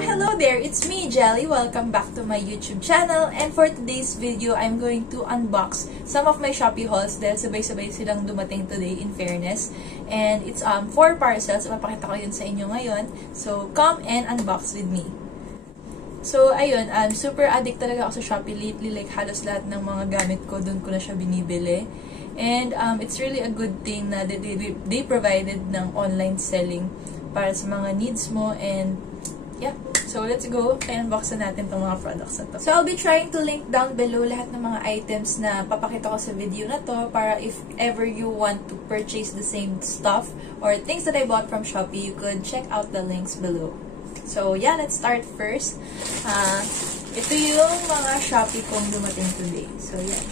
Hello there! It's me, Jelly. Welcome back to my YouTube channel. And for today's video, I'm going to unbox some of my Shopee hauls dahil sabay-sabay silang dumating today, in fairness. And it's 4 parcels. Mapakita ko yun sa inyo ngayon. So, come and unbox with me. So, ayun, super addict talaga ako sa Shopee lately. Like, halos lahat ng mga gamit ko, dun ko na siya binibili. And it's really a good thing na they provided ng online selling para sa mga needs mo. And yeah, so let's go and unbox natin itong mga products na to. So I'll be trying to link down below lahat ng mga items na papakita ko sa video na to para if ever you want to purchase the same stuff or things that I bought from Shopee, you could check out the links below. So yeah, let's start first. Ito yung mga Shopee kong dumating today. So yeah,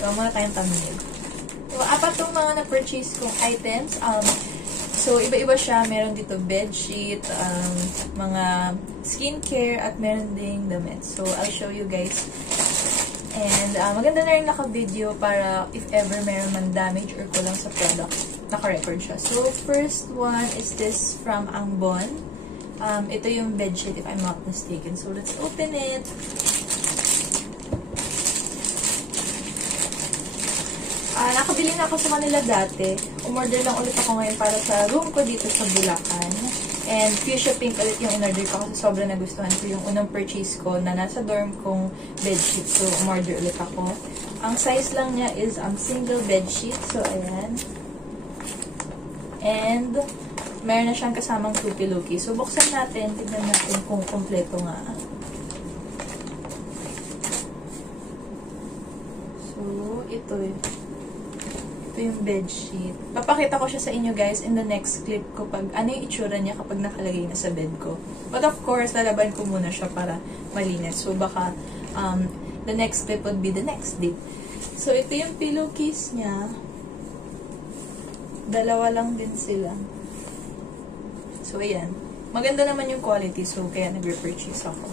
gawa muna tayong thumbnail. So, apat itong mga na-purchase kong items. So, iba-iba siya. Meron dito bedsheet, mga skincare, at meron ding damit. So, I'll show you guys. And, maganda na rin naka-video para if ever meron man damage or kulang sa product, naka-record siya. So, first one is this from Angbon. Ito yung bedsheet if I'm not mistaken. So, let's open it. Nakabili na ako sa kanila dati. Umorder lang ulit ako ngayon para sa room ko dito sa Bulacan. And Fuchsia pink ulit yung in-order ko kasi sobrang nagustuhan ko yung unang purchase ko na nasa dorm kong bedsheet. So, umorder ulit ako. Ang size lang niya is single bedsheet. So, ayan. And meron na siyang kasamang 2 pillowcase. So, buksan natin. Tignan natin kung kompleto nga. So, ito yung bedsheet. Papakita ko siya sa inyo guys in the next clip ko pag ano yung itsura niya kapag nakalagay na sa bed ko. But of course, lalaban ko muna siya para malinis. So baka the next clip would be the next day. So ito yung pillowcase niya. Dalawa lang din sila. So ayan. Maganda naman yung quality so kaya nag-repurchase ako.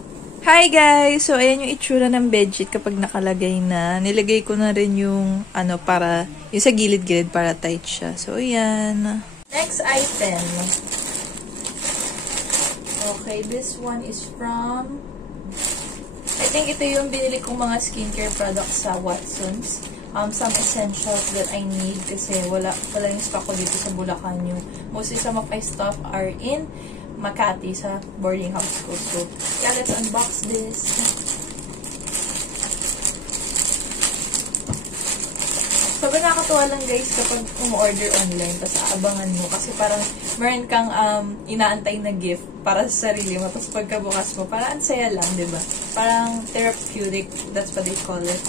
Hi guys! So, ayan yung itsura ng bedsheet kapag nakalagay na. Nilagay ko na rin yung, para, yung sa gilid-gilid para tight siya. So, ayan. Next item. Okay, this one is from, I think ito yung binili kong mga skincare products sa Watsons. Some essentials that I need kasi wala yung stock ko dito sa Bulacan. Mostly some of my stuff are in Makati sa boarding house ko. So, yeah, let's unbox this. Sobrang nakakatuwa lang guys kapag umu-order online tapos aabangan mo kasi parang meron kang inaantay na gift para sa sarili mo tapos pagkabukas mo, parang ansaya lang, diba? Parang therapeutic, that's what they call it.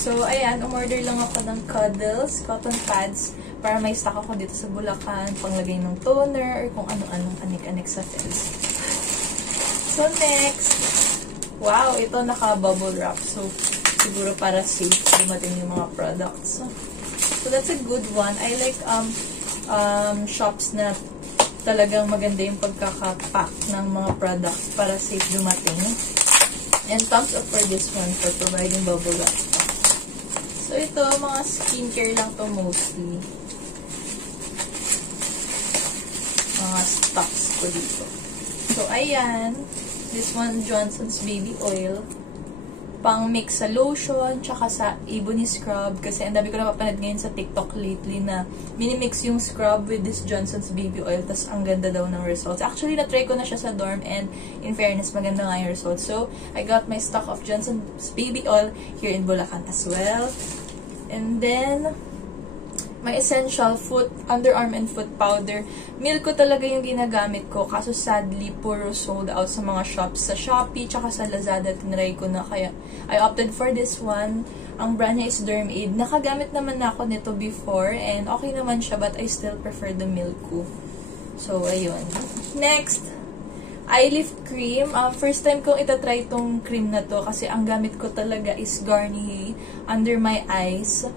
So, ayan, umorder lang ako ng Cuddles, cotton pads, para may stock ako dito sa Bulacan, panglagay ng toner, or kung ano-anong anik-anik sa face. So, next, wow, ito naka-bubble wrap. So, siguro para safe dumating yung mga products. So, that's a good one. I like shops na talagang maganda yung pagkakapack ng mga products para safe dumating. And thumbs up for this one for providing bubble wrap. So, ito, mga skincare lang to mostly. Mga stocks ko dito. So, ayan. This one, Johnson's Baby Oil. Pang mix sa lotion, tsaka sa ebony scrub. Kasi ang dami ko napapanood ngayon sa TikTok lately na minimix yung scrub with this Johnson's Baby Oil. Tas ang ganda daw ng results. Actually, na-try ko na siya sa dorm and in fairness, maganda nga yung results. So, I got my stock of Johnson's Baby Oil here in Bulacan as well. And then, my essential underarm and foot powder. Milk ko talaga yung ginagamit ko. Kaso sadly, puro sold out sa mga shops. Sa Shopee, tsaka sa Lazada, tinry ko na. Kaya, I opted for this one. Ang brand niya is Dermaid. Nakagamit naman na ako nito before. And okay naman siya, but I still prefer the milk ko. So, ayun. Next, Eyelift cream. First time kong itatry itong cream na to. Kasi ang gamit ko talaga is Garnier under my eyes.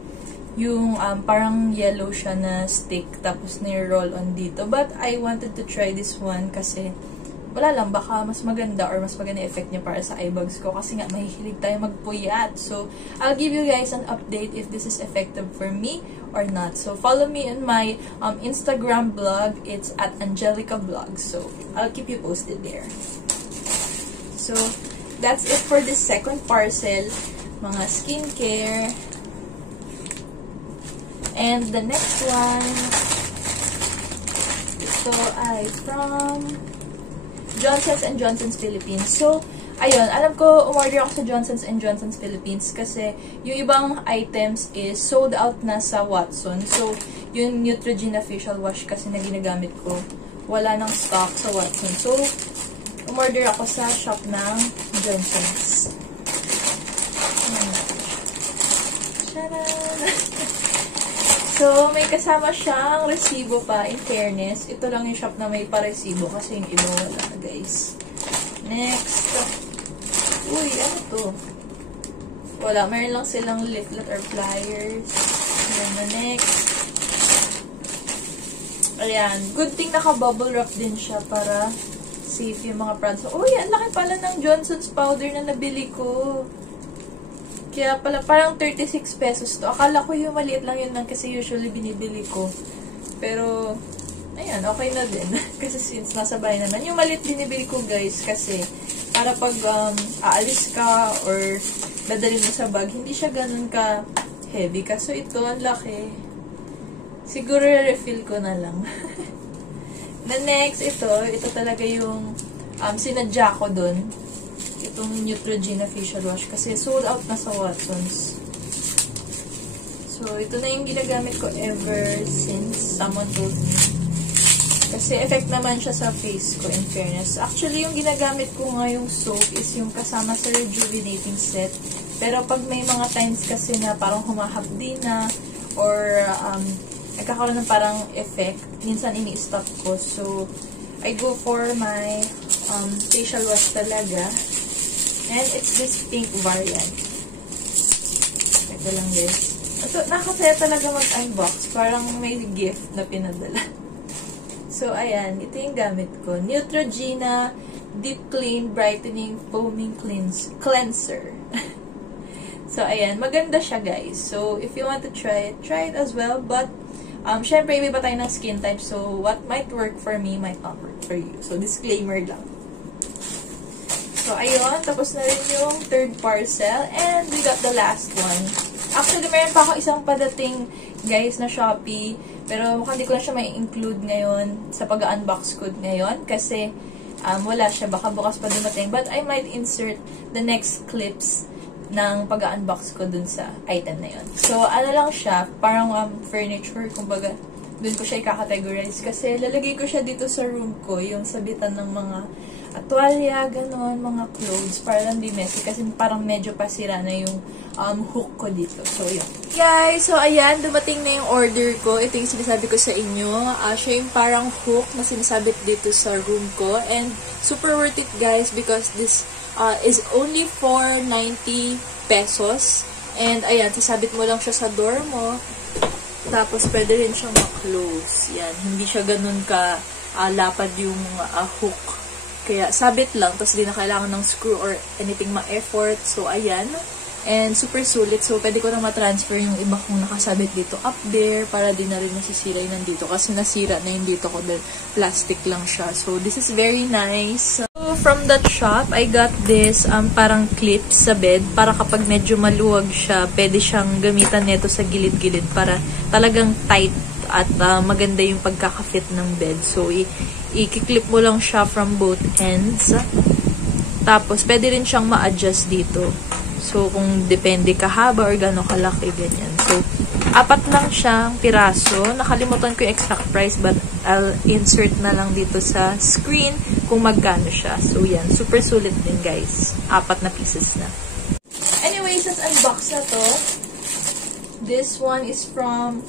Yung parang yellow siya na stick tapos ni-roll on dito. But I wanted to try this one kasi wala lang, baka mas maganda or mas maganda effect niya para sa eye bags ko kasi nga mahihilig tayo magpuyat. So, I'll give you guys an update if this is effective for me or not. So, follow me on my Instagram blog. It's at Angelica Vlogs. So, I'll keep you posted there. So, that's it for this second parcel. Mga skincare. And the next one, ito ay from Johnson's & Johnson's Philippines. So, ayun, alam ko, umorder ako sa Johnson's & Johnson's Philippines kasi yung ibang items is sold out na sa Watson. So, yung Neutrogena facial wash kasi na ginagamit ko, wala nang stock sa Watson. So, umorder ako sa shop ng Johnson's. So, may kasama siyang resibo pa, in fairness. Ito lang yung shop na may pa-resibo kasi yung iba wala, guys. Next. Uy, ano to? Wala, mayroon lang silang leaflet or flyers. Ayan na, next. Ayan. Good thing naka-bubble wrap din siya para safe yung mga products. Uy, ang laki pala ng Johnson's powder na nabili ko. Kaya pala, parang 36 pesos to. Akala ko yung maliit lang yun lang kasi usually binibili ko. Pero, ayan, okay na din. Kasi since nasa bahay naman. Yung maliit binibili ko, guys, kasi para pag aalis ka or dadalhin mo sa bag, hindi siya ganun ka heavy. Kaso ito, ang laki. Siguro refill ko na lang. The next, ito talaga yung sinadya ko dun. Itong Neutrogena facial wash kasi sold out na sa Watsons. So, ito na yung ginagamit ko ever since someone told me. Kasi effect naman siya sa face ko, in fairness. Actually, yung ginagamit ko ngayong soap is yung kasama sa rejuvenating set. Pero pag may mga times kasi na parang humahapdi na or nagkakaroon ng parang effect, minsan ini-stop ko. So, I go for my facial wash talaga. And it's this pink variant. Ito lang, guys. Ito, nakasaya talaga mag-unbox. Parang may gift na pinadala. So, ayan. Ito yung gamit ko. Neutrogena Deep Clean Brightening Foaming Cleanser. So, ayan. Maganda siya, guys. So, if you want to try it as well. But, syempre, iba tayo ng skin type. So, what might work for me might not work for you. So, disclaimer lang. So, ayun. Tapos na rin yung third parcel. And we got the last one. Actually, meron pa ako isang padating, guys, na Shopee. Pero mukhang hindi ko na siya may include ngayon sa pag-unbox ko ngayon. Kasi wala siya. Baka bukas pa dumating. But I might insert the next clips ng pag-unbox ko dun sa item na yun. So, ano lang siya. Parang furniture. Kumbaga, dun ko siya i-categorize. Kasi lalagay ko siya dito sa room ko. Yung sabitan ng mga atwalya, ganon, mga clothes, para lang di messy, kasi parang medyo pasira na yung hook ko dito. So, yun. Guys, so ayan, dumating na yung order ko. Ito yung sinasabi ko sa inyo. Siya yung parang hook na sinasabit dito sa room ko. And super worth it, guys, because this is only for 90 pesos. And ayan, sasabit mo lang siya sa door mo. Tapos, pwede rin siyang ma-close. Yan, hindi siya ganun ka lapad yung hook. Kaya, sabit lang. Tapos, di na kailangan ng screw or anything ma-effort. So, ayan. And, super sulit. So, pwede ko na ma-transfer yung iba kong nakasabit dito up there para di na rin masisira yung nandito. Kasi nasira na yung dito ko dahil plastic lang siya. So, this is very nice. So, from that shop, I got this parang clips sa bed. Para kapag medyo maluwag siya, pwede siyang gamitan nito sa gilid-gilid para talagang tight at maganda yung pagkaka-fit ng bed. So, i-clip mo lang siya from both ends. Tapos, pwede rin siyang ma-adjust dito. So, kung depende kahaba or gano'ng kalaki, ganyan. So, 4 lang siyang piraso. Nakalimutan ko yung exact price, but I'll insert na lang dito sa screen kung magkano siya. So, yan. Super sulit din, guys. 4 na pieces na. Anyway, since unbox na to, this one is from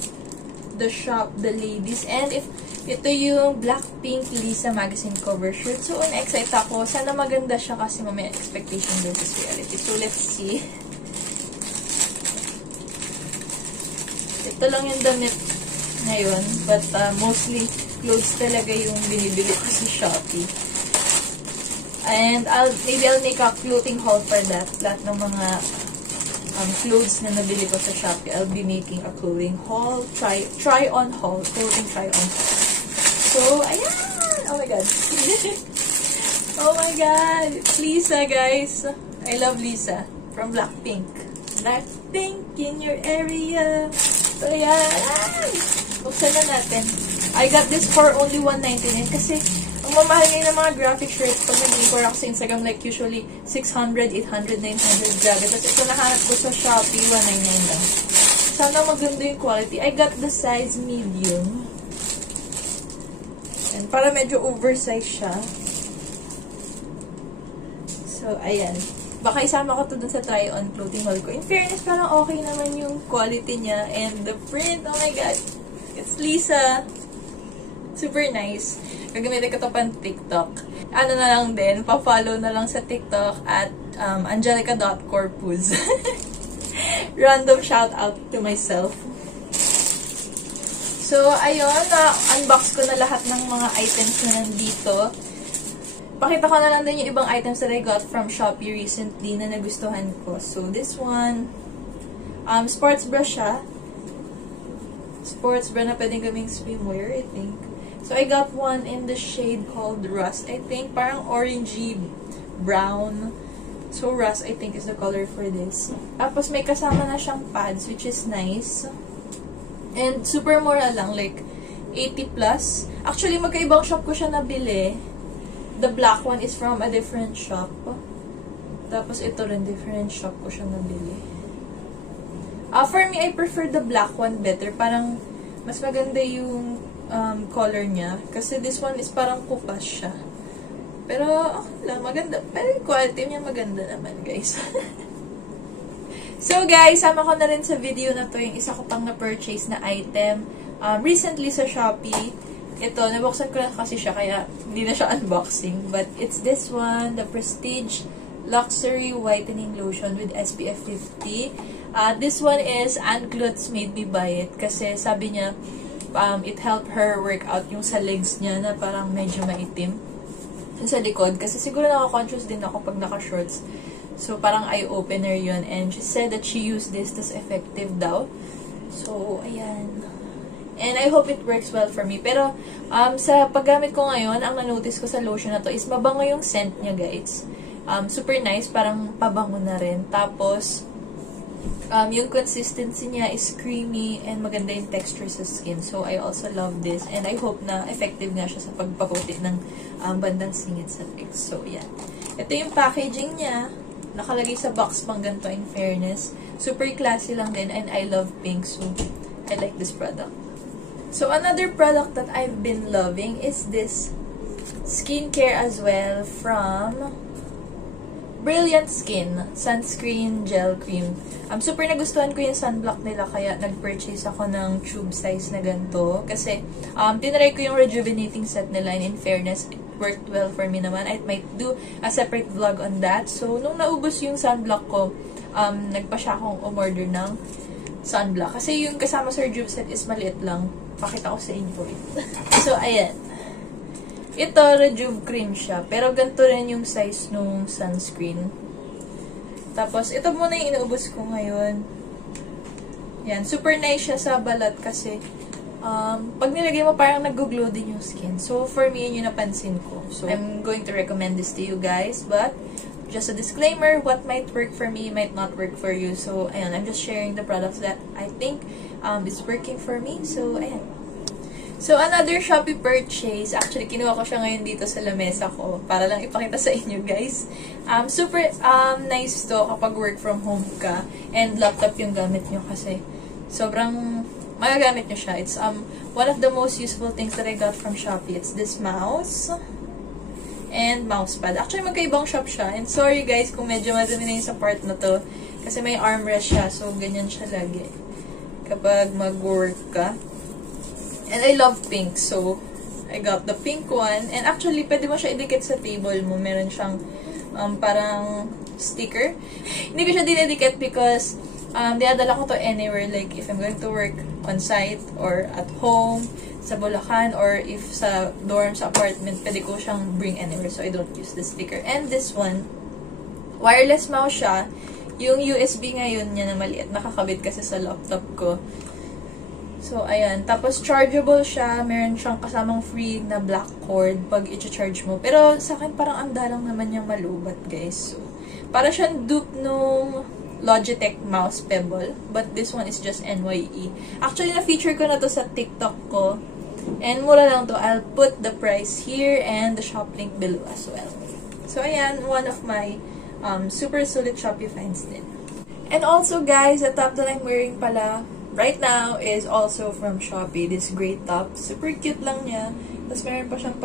the shop, the ladies. And if ito yung Blackpink Lisa magazine cover shirt. So, na-excite ako. Sana maganda siya kasi mamaya expectation versus reality. So, let's see. Ito lang yung damit ngayon. But, mostly, clothes talaga yung binibili ko sa Shopee. And, maybe I'll make a clothing haul for that. Lahat ng mga clothes na nabili ko sa Shopee. I'll be making a clothing haul. Try-on haul. Clothing try-on haul. So, ayan! Oh my God. Oh my god! It's Lisa, guys. I love Lisa from Blackpink. Blackpink in your area. So, yan. Buksan na natin. I got this for only $1.99 kasi ang mamahal ngayon ng mga graphic shirts pag nag-import ako sa Instagram, like usually 600, 800, 900, grabe. Tapos ito nahanap ko sa Shopee, $1.99 lang. Sana maganda yung quality. I got the size medium. And para medyo oversized siya. So, ayan. Baka isama ko to dun sa try-on clothing haul ko. In fairness, parang okay naman yung quality niya. And the print, oh my god. It's Lisa. Super nice. Gagamitin ko to pang TikTok. Ano na lang din, pa-follow na lang sa TikTok at angelica.corpus. Random shout out to myself. So, ayun, unbox ko na lahat ng mga items na nandito. Pakita ko na lang din yung ibang items that I got from Shopee recently na nagustuhan ko. So, this one, sports bra siya. Sports bra na pwedeng kaming swimwear, I think. So, I got one in the shade called Rust, I think. Parang orangey brown. So, Rust, I think, is the color for this. Tapos, may kasama na siyang pads, which is nice. And, super mura lang, like, 80 plus. Actually, magkaibang shop ko siya nabili. The black one is from a different shop. Tapos, ito rin, different shop ko siya nabili. For me, I prefer the black one better. Parang, mas maganda yung color niya. Kasi this one is parang kupas siya. Pero, okay lang, maganda. Pero yung quality niya maganda naman, guys. So, guys, sama ko na rin sa video na to yung isa ko pang na-purchase na item. Recently sa Shopee. Ito, nabuksan ko na kasi siya, kaya hindi na siya unboxing. But, it's this one, the Prestige Luxury Whitening Lotion with SPF 50. This one is Aunt Glutz made me buy it. Kasi sabi niya, it helped her work out yung sa legs niya na parang medyo maitim. Yung sa likod. Kasi siguro naka-conscious din ako pag naka-shorts. So, parang eye-opener yun. And she said that she used this, tas effective daw. So, ayan. And I hope it works well for me. Pero, sa paggamit ko ngayon, ang na-notice ko sa lotion na to is mabango yung scent niya, guys. Super nice. Parang pabango na rin. Tapos, yung consistency niya is creamy and maganda yung texture sa skin. So, I also love this. And I hope na effective nga siya sa pagpaputi ng bandang singit sa legs. So, yeah. Ito yung packaging niya. Nakalagay sa box pang ganito, in fairness. Super classy lang din. And I love pink. So, I like this product. So, another product that I've been loving is this skincare as well from Brilliant Skin Sunscreen Gel Cream. Super nagustuhan ko yung sunblock nila, kaya nag-purchase ako ng tube size na ganito. Kasi, tinry ko yung rejuvenating set nila, and in fairness, it worked well for me naman. I might do a separate vlog on that. So, nung naubos yung sunblock ko, nagpa siya akong umorder ng sunblock. Kasi yung kasama sa rejuve set is maliit lang. Pakita ko sa inyo. So, ayan. Ito, rejuve cream siya. Pero ganito rin yung size nung sunscreen. Tapos, ito muna yung inuubos ko ngayon. Yan. Super nice siya sa balat kasi pag nilagay mo, parang nag-glow din yung skin. So, for me, yun yung napansin ko. So, I'm going to recommend this to you guys. But, just a disclaimer, what might work for me might not work for you. So, ayan. I'm just sharing the products that I think is working for me. So, ayan. So, another Shopee purchase. Actually, kinuha ko siya ngayon dito sa lamesa ko para lang ipakita sa inyo, guys. Super nice to kapag work from home ka and laptop yung gamit nyo kasi sobrang magagamit nyo siya. It's one of the most useful things that I got from Shopee. It's this mouse and mousepad. Actually, magkaibang shop siya. And sorry, guys, kung medyo madumi na yung sa part na to kasi may armrest siya. So, ganyan siya lagi kapag mag-work ka. And I love pink, so I got the pink one. And actually, pwede mo siya idikit sa table mo. Meron siyang parang sticker. Hindi ko siya dinidikit because dinadala ko to anywhere. Like, if I'm going to work on site or at home, sa Bulacan, or if sa dorm, sa apartment, pwede ko siyang bring anywhere. So, I don't use the sticker. And this one, wireless mouse siya. Yung USB ngayon niya na maliit, nakakabit kasi sa laptop ko. So, ayan. Tapos, chargeable siya. Meron siyang kasamang free na black cord pag i-charge mo. Pero, sa akin, parang ang dalang naman niyang malubat, guys. So, para siyang dupe nung Logitech mouse pebble. But, this one is just NYE. Actually, na-feature ko na to sa TikTok ko. And, mura lang to. I'll put the price here and the shop link below as well. So, ayan. One of my super solid Shopee finds din. And also, guys, the top that I'm wearing pala right now is also from Shopee. This gray top. Super cute lang niya. Tapos meron pa siyang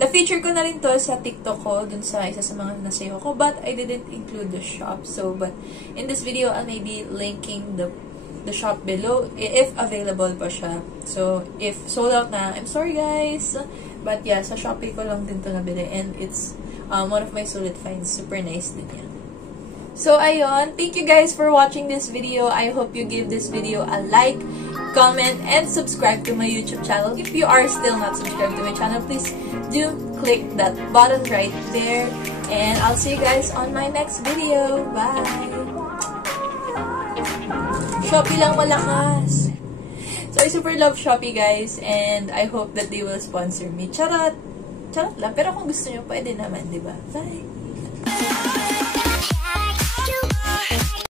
na-feature ko na rin to sa TikTok ko, dun sa isa sa mga nasayo ko. But I didn't include the shop. So, but in this video, I'll maybe linking the shop below if available pa siya. So, if sold out na, I'm sorry guys. But yeah, sa Shopee ko lang din to nabili. And it's one of my solid finds. Super nice din yan. So, ayun. Thank you guys for watching this video. I hope you give this video a like, comment, and subscribe to my YouTube channel. If you are still not subscribed to my channel, please do click that button right there. And I'll see you guys on my next video. Bye! Shopee lang malakas! So, I super love Shopee, guys. And I hope that they will sponsor me. Charot! Charot lang. Pero kung gusto nyo, pwede naman, diba? Bye!